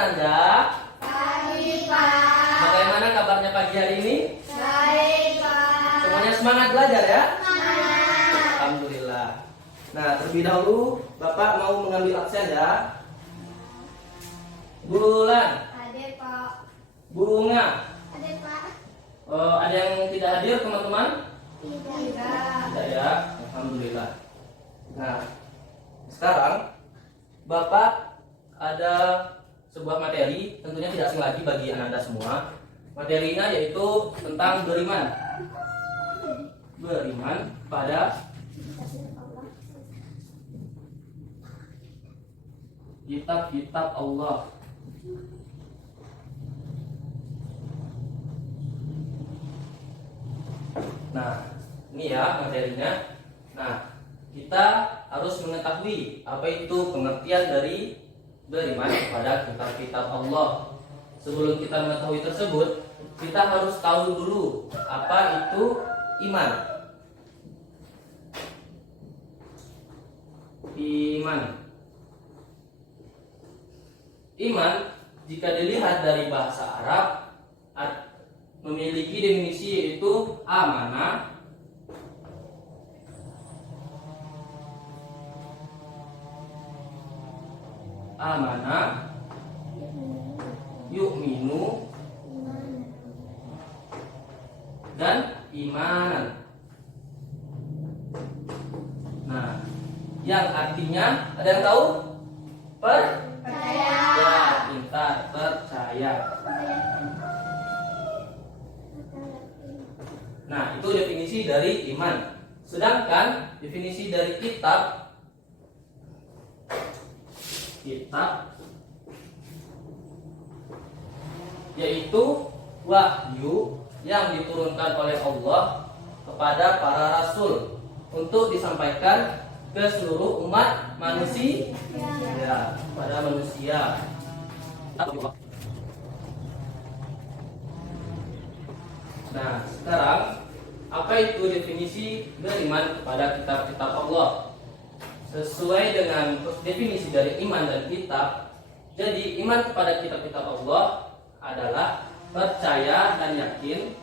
Ananda? Pagi, Pak. Bagaimana kabarnya pagi hari ini? Baik, Pak. Semuanya semangat belajar ya? Semangat. Alhamdulillah. Nah, terlebih dahulu Bapak mau mengambil absen ya. Bulan, Ada, Pak. bunga. Ada, Pak. Ada yang tidak hadir teman-teman? Tidak. Tidak ya. Alhamdulillah. Nah, sekarang Bapak ada sebuah materi, tentunya tidak asing lagi bagi Ananda semua. Materinya yaitu tentang beriman. Beriman pada kitab-kitab Allah. Nah, ini ya materinya. Nah, kita harus mengetahui apa itu pengertian dari beriman kepada kitab-kitab Allah. Sebelum kita mengetahui tersebut, kita harus tahu dulu apa itu iman. Iman jika dilihat dari bahasa Arab memiliki definisi yaitu amanah, yu'minu, dan imanan. Nah, yang artinya ada yang tahu? Percaya. Ya, pintar, percaya. Nah, itu definisi dari iman. Sedangkan definisi dari kitab yaitu wahyu yang diturunkan oleh Allah kepada para rasul untuk disampaikan ke seluruh umat manusia. Ya, pada manusia. Nah, sekarang apa itu definisi beriman kepada kitab-kitab Allah? Sesuai dengan definisi dari iman dan kitab, jadi iman kepada kitab-kitab Allah adalah percaya dan yakin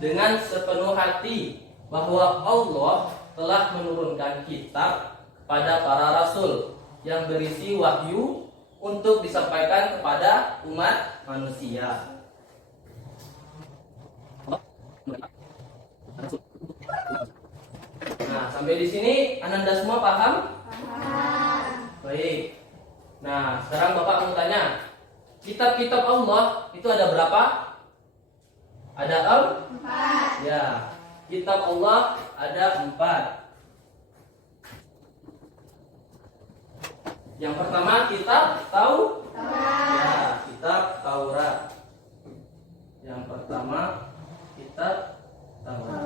dengan sepenuh hati bahwa Allah telah menurunkan kitab kepada para rasul yang berisi wahyu untuk disampaikan kepada umat manusia. Nah, sampai di sini Ananda semua paham? Paham. Baik. Nah, sekarang Bapak mau tanya, kitab-kitab Allah itu ada berapa? Ada 4. Ya, kitab Allah ada 4. Yang pertama kitab Taurat. Ya, kitab Taurat. Yang pertama kitab Taurat.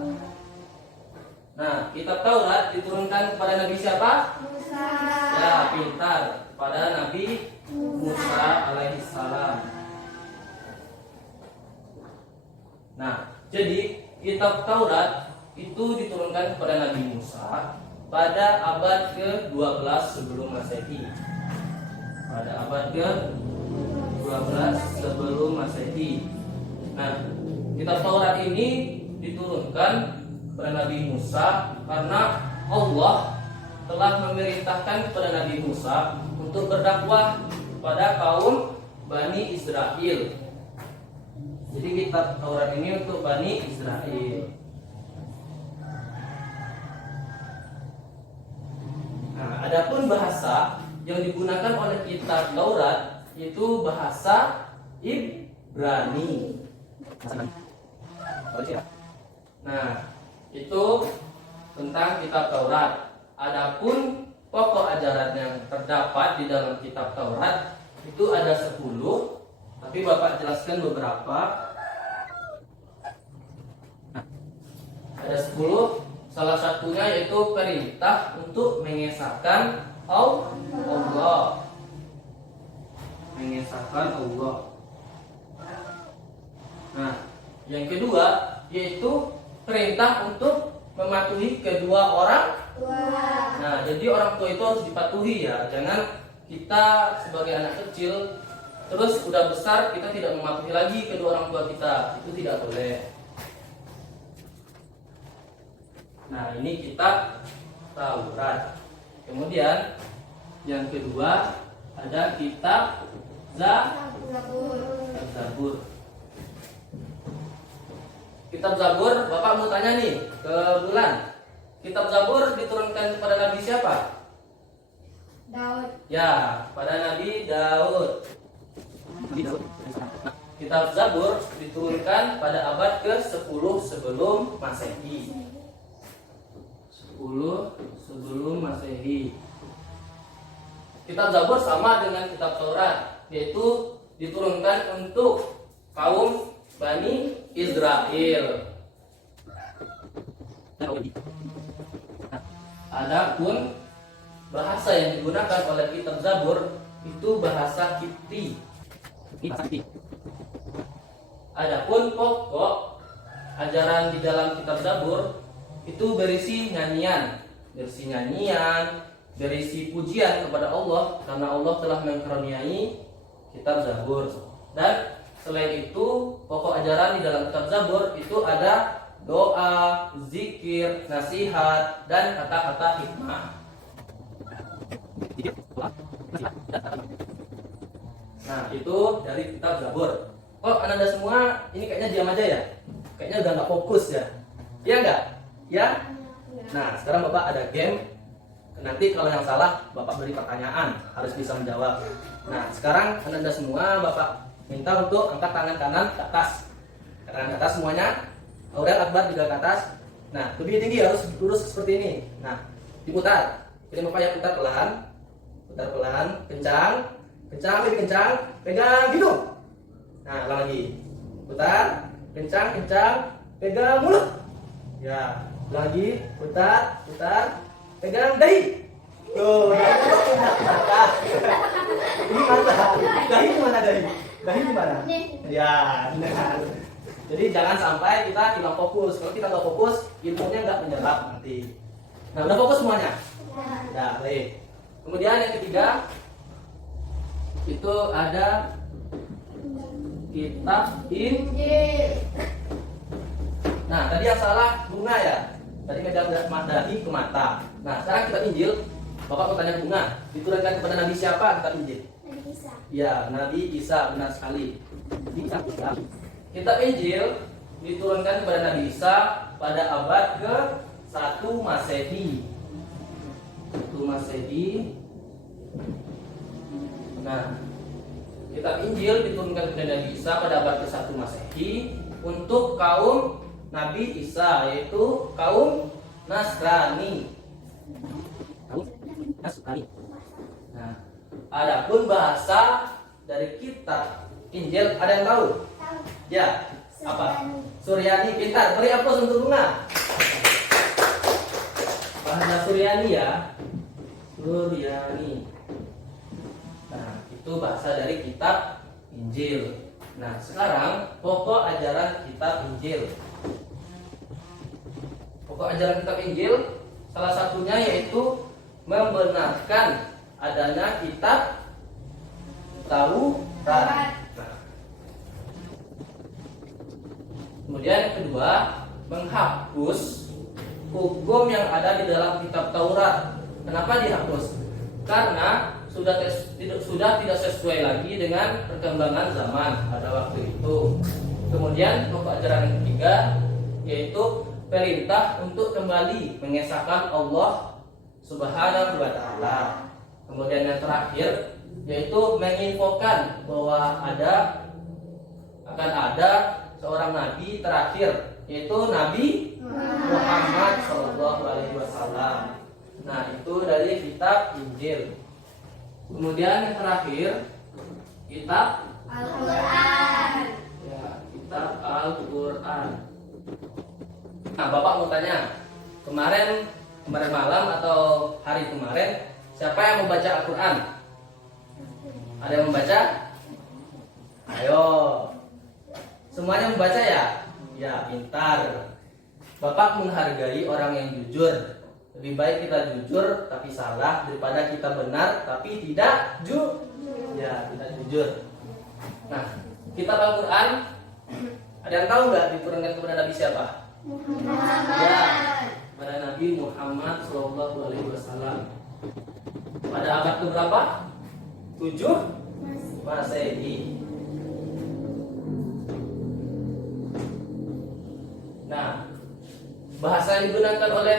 Nah, kitab Taurat diturunkan kepada Nabi siapa? Musa. Ya, pintar, kepada Nabi Musa alaihissalam. Nah, jadi kitab Taurat itu diturunkan kepada Nabi Musa pada abad ke-12 sebelum Masehi. Pada abad ke-12 sebelum Masehi. Nah, kitab Taurat ini diturunkan kepada Nabi Musa karena Allah telah memerintahkan kepada Nabi Musa untuk berdakwah pada kaum Bani Israel. Jadi kitab Taurat ini untuk Bani Israel. Nah, adapun bahasa yang digunakan oleh kitab Taurat itu bahasa Ibrani. Nah, itu tentang kitab Taurat. Adapun pokok ajaran yang terdapat di dalam kitab Taurat itu ada 10, tapi Bapak jelaskan beberapa. Ada 10, salah satunya yaitu perintah untuk mengesahkan Allah. Mengesahkan Allah. Nah, yang kedua yaitu perintah untuk mematuhi kedua orang tua. Nah, jadi orang tua itu harus dipatuhi ya, jangan kita sebagai anak kecil terus udah besar kita tidak mematuhi lagi kedua orang tua kita, itu tidak boleh. Nah, ini kitab Taurat. Kemudian yang kedua ada kitab Zabur. Kitab Zabur, Bapak mau tanya nih ke Bulan. Kitab Zabur diturunkan kepada Nabi siapa? Daud. Ya, pada Nabi Daud. Kitab Zabur diturunkan pada abad ke-10 sebelum Masehi. 10 sebelum Masehi. Kitab Zabur sama dengan kitab Taurat, yaitu diturunkan untuk kaum Bani Israel. Adapun bahasa yang digunakan oleh kitab Zabur itu bahasa Kipti. Adapun pokok ajaran di dalam kitab Zabur itu berisi nyanyian, berisi pujian kepada Allah karena Allah telah mengkaruniai kitab Zabur. Dan selain itu, pokok ajaran di dalam kitab Zabur itu ada doa, zikir, nasihat, dan kata-kata hikmah. Nah, itu dari kitab Zabur. Kok Anda semua ini kayaknya diam aja ya? Kayaknya udah nggak fokus ya? Iya nggak? Ya? Nah, sekarang Bapak ada game. Nanti kalau yang salah Bapak beri pertanyaan, harus bisa menjawab. Nah, sekarang Anda semua Bapak minta untuk angkat tangan kanan ke atas. Tangan ke atas semuanya. Aurel Akbar juga ke atas. Nah, lebih tinggi, harus lurus seperti ini. Nah, diputar. Jadi Bapak yang putar pelan. Putar pelan, kencang. Kencang, lebih kencang. Pegang hidung. Nah, ulang lagi. Putar, kencang, kencang. Pegang mulut. Ya, ulang lagi. Putar, putar. Pegang dahi. Tuh, ini mana? Dahi di mana dahi? Dahi di mana? Ya, benar. Jadi jangan sampai kita hilang fokus. Kalau kita nggak fokus, ilmunya nggak menyerap nanti. Nah, udah fokus semuanya? Ya, baik. Kemudian yang ketiga itu ada kitab Injil. Nah, tadi yang salah bunga ya. Tadi ngejak dahi ke mata. Nah, sekarang kitab Injil, Bapak mau tanya bunga. Diturunkan kepada Nabi siapa kitab Injil? Nabi Isa. Ya, Nabi Isa, benar sekali. Kitab Injil diturunkan kepada Nabi Isa pada abad ke-1 Masehi. 1 Masehi. Nah, kitab Injil diturunkan kepada Nabi Isa pada abad ke-1 Masehi untuk kaum Nabi Isa, yaitu kaum Nasrani. Nah, adapun bahasa dari kitab Injil ada yang tahu? Ya, apa? Suryani, pintar. Beri aplaus untuk bunga. Bahasa Suryani ya. Suryani. Nah, itu bahasa dari kitab Injil. Nah, sekarang pokok ajaran kitab Injil. Pokok ajaran kitab Injil salah satunya yaitu membenarkan adanya kitab Taurat. Kemudian yang kedua, menghapus hukum yang ada di dalam kitab Taurat. Kenapa dihapus? Karena sudah tidak sesuai lagi dengan perkembangan zaman pada waktu itu. Kemudian pokok ajaran yang ketiga yaitu perintah untuk kembali mengesahkan Allah Subhanahu wa taala. Kemudian yang terakhir yaitu menginfokan bahwa akan ada seorang nabi terakhir, yaitu Nabi Muhammad SAW. Nah, itu dari kitab Injil. Kemudian yang terakhir kitab Al-Quran. ya, kitab Al-Quran. Nah, Bapak mau tanya, kemarin malam atau hari kemarin siapa yang membaca Al-Quran? Ada yang membaca? Ayo. Semuanya membaca ya? Ya, pintar. Bapak menghargai orang yang jujur. Lebih baik kita jujur tapi salah daripada kita benar tapi tidak tidak jujur. Nah, kitab Al-Quran ada yang tahu nggak diturunkan kepada Nabi siapa? Ya, pada Nabi Muhammad Shallallahu Alaihi Wasallam. Pada abad keberapa? 7 Masehi. Nah, bahasa yang digunakan oleh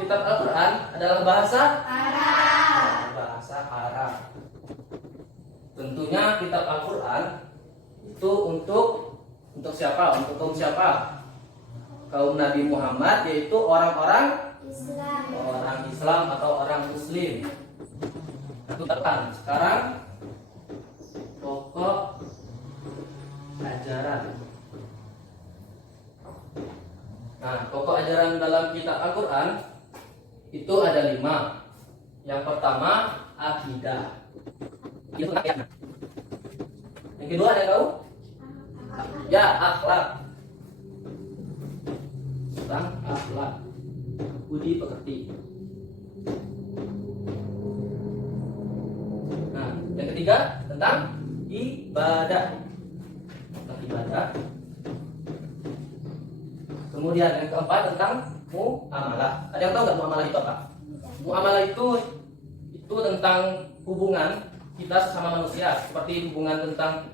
kitab Al-Quran adalah bahasa Arab. Bahasa Arab. Tentunya kitab Al-Quran itu untuk siapa? Untuk kaum siapa? Kaum Nabi Muhammad, yaitu orang-orang Islam. orang Islam atau orang Muslim. Itu tekan. Sekarang pokok ajaran. Nah, pokok ajaran dalam kitab Al-Quran itu ada 5. Yang pertama akidah. Itu akhlak. Yang kedua ada yang tahu? Ya, akhlak. Tentang akhlak, budi pekerti. Nah, yang ketiga tentang ibadah. Tentang ibadah. Kemudian yang keempat tentang muamalah. Ada yang tahu nggak muamalah itu apa? Muamalah itu tentang hubungan kita sesama manusia, seperti hubungan tentang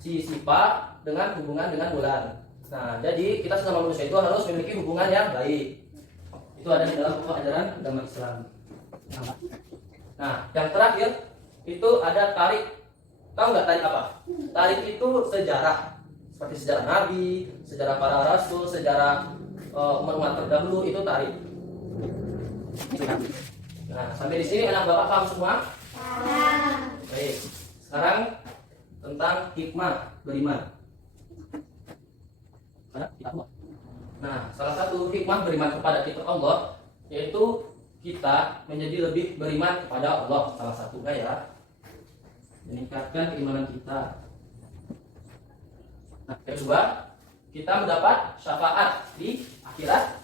si Sipa dengan hubungan dengan bulan. Nah, jadi kita sesama manusia itu harus memiliki hubungan yang baik. Itu ada di dalam pokok ajaran agama Islam. Nah, yang terakhir itu ada tarik. Tahu nggak tarik apa? Tarik itu sejarah, seperti sejarah Nabi, sejarah para rasul, sejarah umat-umat terdahulu, itu tarik. Nah, sampai di sini anak bapak paham semua? Baik. Sekarang tentang hikmah beriman. Nah, salah satu hikmah beriman kepada kitab Allah yaitu kita menjadi lebih beriman kepada Allah. Salah satunya ya, meningkatkan keimanan kita. Nah, kedua, kita mendapat syafaat di akhirat.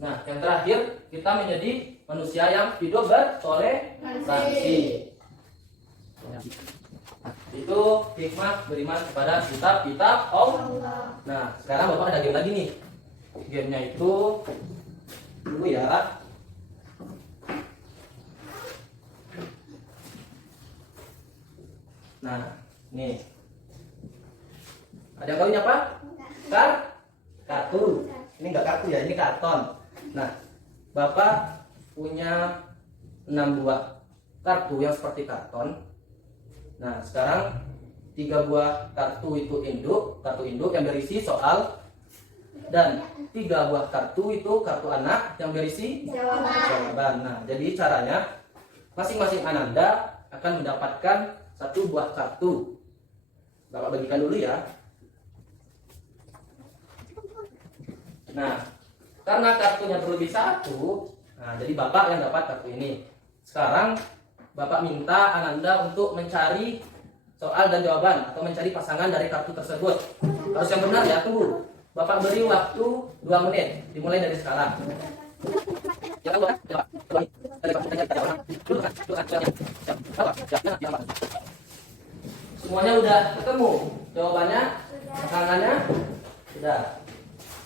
Nah, yang terakhir, kita menjadi manusia yang hidup bertoleransi. Itu hikmah beriman kepada kitab Allah. Nah, sekarang Bapak ada game lagi nih. Gamenya itu dulu ya. Nah, nih. Ada yang tahu ini apa? Kartu. Ini enggak kartu ya, ini karton. Nah, Bapak punya 6 buah kartu yang seperti karton. Nah, sekarang 3 buah kartu itu kartu induk yang berisi soal, dan 3 buah kartu itu kartu anak yang berisi jawaban. Nah, jadi caranya masing-masing Ananda akan mendapatkan 1 buah kartu. Bapak bagikan dulu ya. Nah, karena kartunya terlebih 1, nah jadi Bapak yang dapat kartu ini. Sekarang Bapak minta Ananda untuk mencari soal dan jawaban atau mencari pasangan dari kartu tersebut. Harus yang benar ya, tunggu. Bapak beri waktu 2 menit, dimulai dari sekarang. Semuanya udah ketemu jawabannya, pasangannya sudah.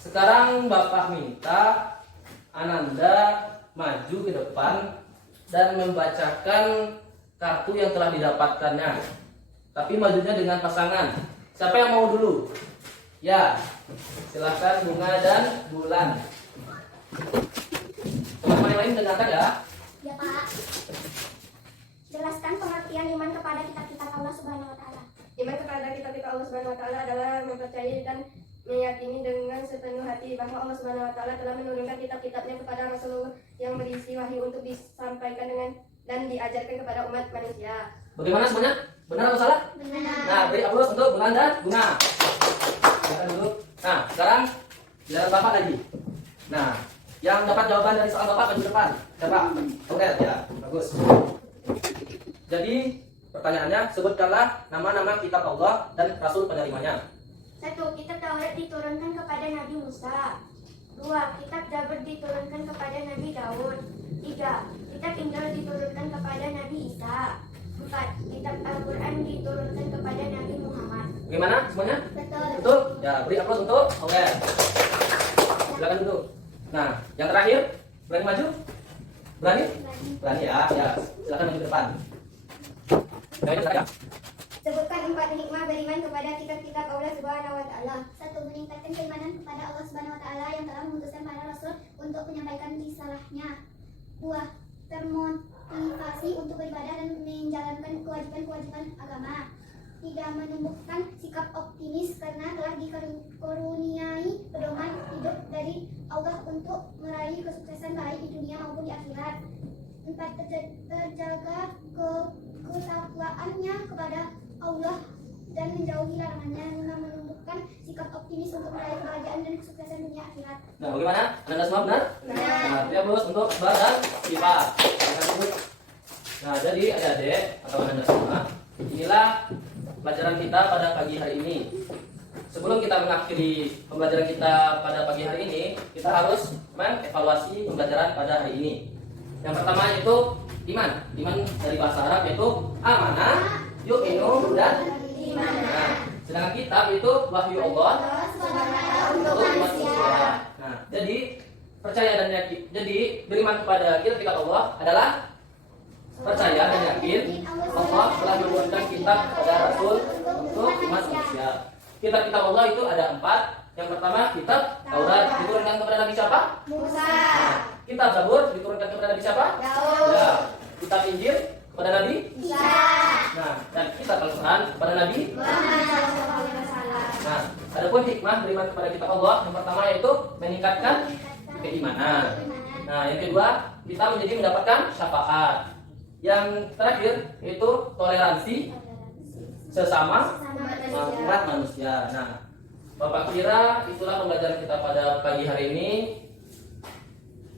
Sekarang Bapak minta Ananda maju ke depan dan membacakan kartu yang telah didapatkannya. Tapi majunya dengan pasangan. Siapa yang mau dulu? Ya, silakan Bunga dan Bulan. Teman-teman yang lain dengarkan ya. Ya Pak. Jelaskan pengertian iman kepada kitab-kitab Allah Subhanahu Wa Taala. Iman kepada kitab-kitab Allah Subhanahu Wa Taala adalah mempercayai dan meyakini dengan sepenuh hati bahwa Allah Subhanahu Wa Taala telah menurunkan kitab-kitabnya kepada Rasulullah yang berisi wahyu untuk disampaikan dan diajarkan kepada umat manusia. Bagaimana semuanya? Benar atau salah? Benar. Nah, beri aplaus untuk Bulan dan Bunga. Silakan dulu. Nah, sekarang giliran Bapak lagi. Nah, yang dapat jawaban dari soal Bapak maju depan. Siapa? Oke ya, bagus. Jadi pertanyaannya, sebutkanlah nama-nama kitab Allah dan Rasul penerimanya. 1. Kitab Taurat diturunkan kepada Nabi Musa. 2. Kitab Zabur diturunkan kepada Nabi Daud. 3. Kitab Injil diturunkan kepada Nabi Isa. 4. Kitab Al-Quran diturunkan kepada Nabi Muhammad. Bagaimana semuanya? Betul. Betul? Ya, beri aplaus untuk oke. Silakan duduk. Nah, yang terakhir, berani maju? Berani? Berani ya. Ya, silakan maju ke depan. Nah, ini saya. Sebutkan 4 hikmah beriman kepada kitab-kitab Allah Subhanahu wa taala. 1. Meningkatkan keimanan kepada Allah Subhanahu wa taala yang telah mengutuskan para rasul untuk menyampaikan risalahnya. 2. Termotivasi untuk beribadah dan menjalankan kewajiban-kewajiban agama. 3. Menumbuhkan sikap optimis karena telah dikaruniai pedoman hidup dari Allah untuk meraih kesuksesan baik di dunia maupun di akhirat. 4. Terjaga ketakwaannya kepada Allah dan menjauhi larangannya. 5. Menumbuhkan sikap optimis untuk meraih kebahagiaan dan kesuksesan dunia akhirat. Nah, bagaimana? Anda semua benar? Nah, beri aplaus untuk Mbak dan Siva. Silakan duduk. Nah, jadi adik-adik atau Anda semua, inilah pelajaran kita pada pagi hari ini. Sebelum kita mengakhiri pembelajaran kita pada pagi hari ini, kita harus mengevaluasi pembelajaran pada hari ini. Yang pertama itu iman. Iman dari bahasa Arab yaitu amanah, yu'minu, dan iman. Nah, sedangkan kitab itu wahyu Allah untuk manusia. Nah, jadi percaya dan yakin. Jadi beriman kepada kitab Allah adalah percaya dan yakin Allah telah menurunkan kitab kepada Rasul untuk umat manusia. Kitab-kitab Allah itu ada 4. Yang pertama kitab Taurat diturunkan kepada Nabi siapa? Musa. Nah, kitab Zabur diturunkan kepada Nabi siapa? Daud. Ya. Kitab Injil kepada Nabi? Isa. Nah, dan kitab Al-Quran kepada Nabi? Muhammad sallallahu alaihi wasallam. Nah, adapun hikmah beriman kepada kitab Allah yang pertama yaitu meningkatkan keimanan. Nah, yang kedua kita menjadi mendapatkan syafaat. Yang terakhir yaitu toleransi sesama umat manusia. Nah, Bapak kira itulah pembelajaran kita pada pagi hari ini.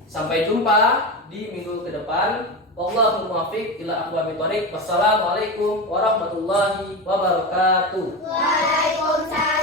Sampai jumpa di minggu ke depan. Wallahul muwaffiq ila aqwamit thoriq. Wassalamualaikum warahmatullahi wabarakatuh. Waalaikumsalam.